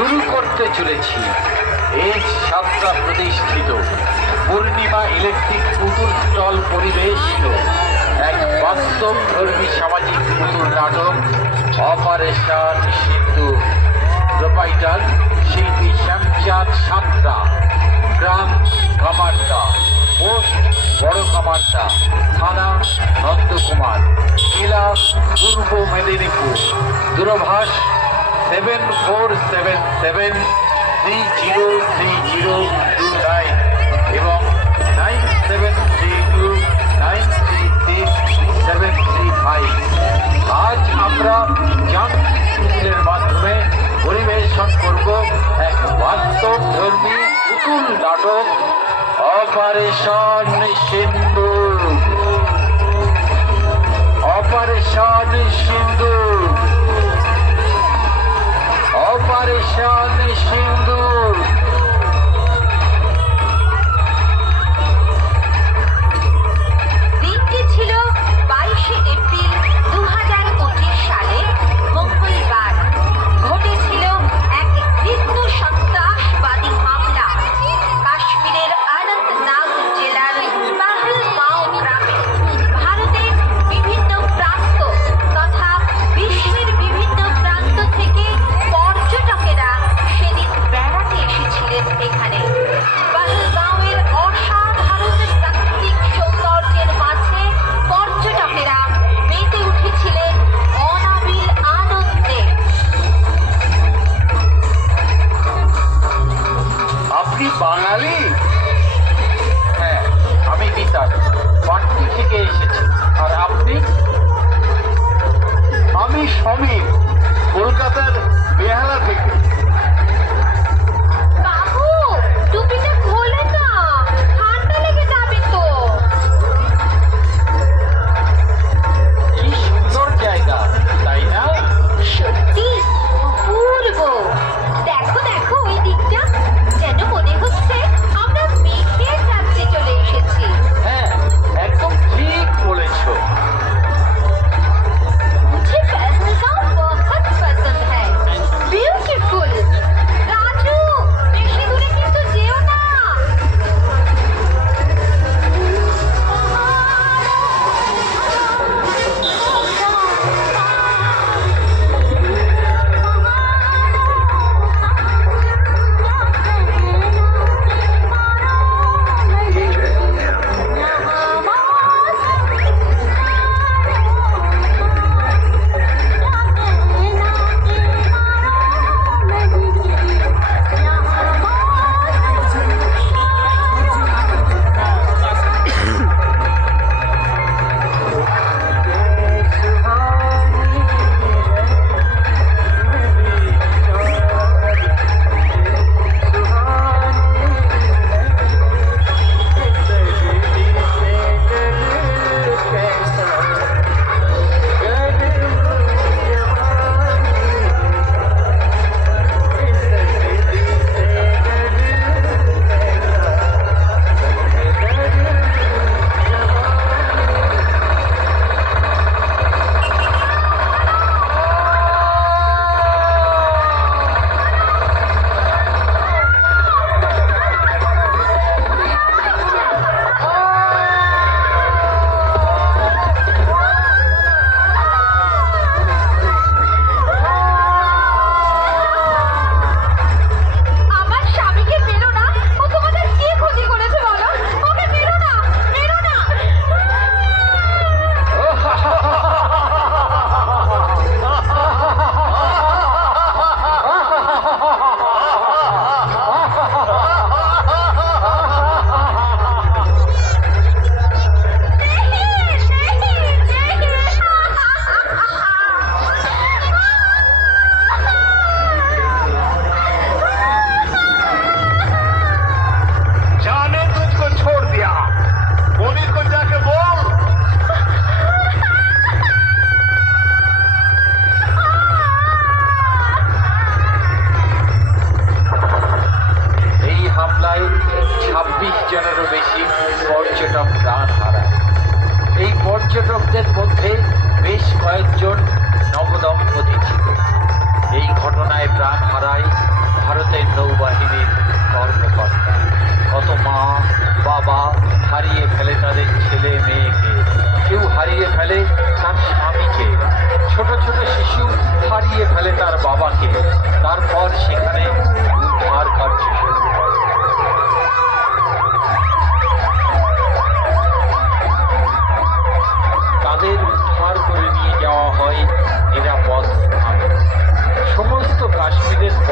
শুরু করতে চলেছি এজ সাতটা প্রতিষ্ঠিত পূর্ণিমা ইলেকট্রিক পুতুল স্টল পরিবেশিত এক বাস্তব ধর্মী সামাজিক পুতুল নাটক অপারেশন সিন্ধু। প্রোপাইটার শিল্পী শ্যামচাঁদ সাতটা, গ্রাম কামারদা, পোস্ট বড় কামারদা, থানা নন্দকুমার, জেলা পূর্ব মেদিনীপুর, দূরভাষ 7477303029 এবং 9732936735। আজ আমরা যান্ত্রিক পুতুলের মাধ্যমে পরিবেশন করব এক বাস্তব ধর্মী পুতুল নাটক অপারেশন সিন্দুর। অপারেশন সিন্দুর, অপারেশন সিন্দুর। দিনটি ছিল 22শে এপ্রিল 2025 সালে মঙ্গলবার। ঘটেছিল এক তীব্র সন্ত্রাসবাদী মামলা কাশ্মীরের অনন্তনাগ জেলার পাহলগাঁও গ্রামে। ভারতের বিভিন্ন প্রান্ত তথা বিশ্বের বিভিন্ন প্রান্ত থেকে পর্যটকেরা সেদিন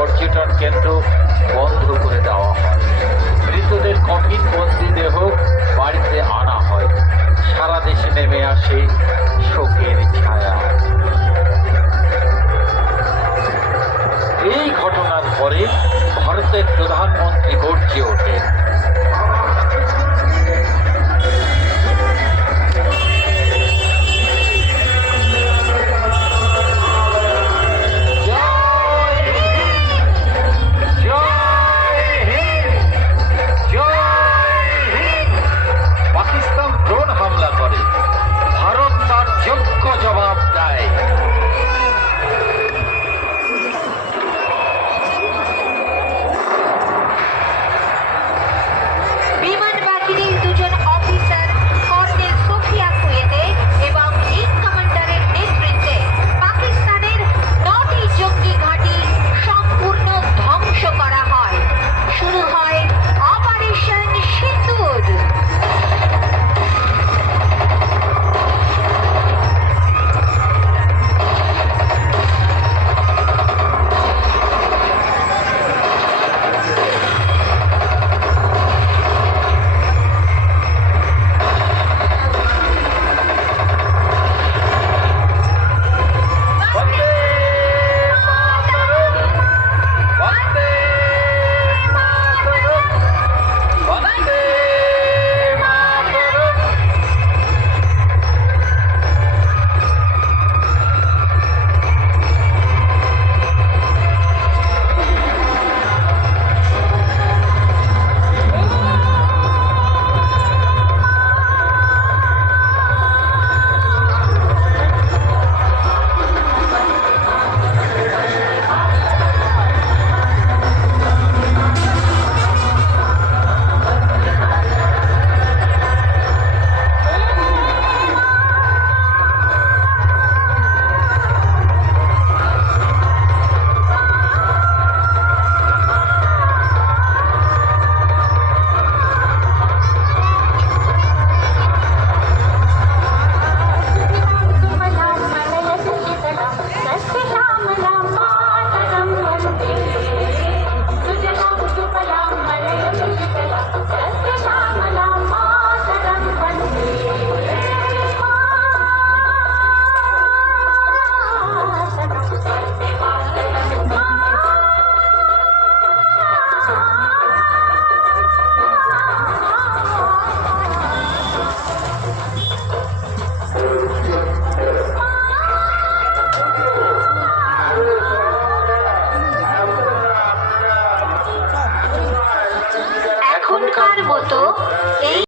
পর্যটন কেন্দ্র বন্ধ করে দেওয়া হয়। মৃতদের কঠিন বন্দি দেহ বাড়িতে আনা হয়। সারা দেশে নেমে আসে শোকের ছায়া। এই ঘটনার পরে ভারতের প্রধানমন্ত্রী গর্জে ওঠেন।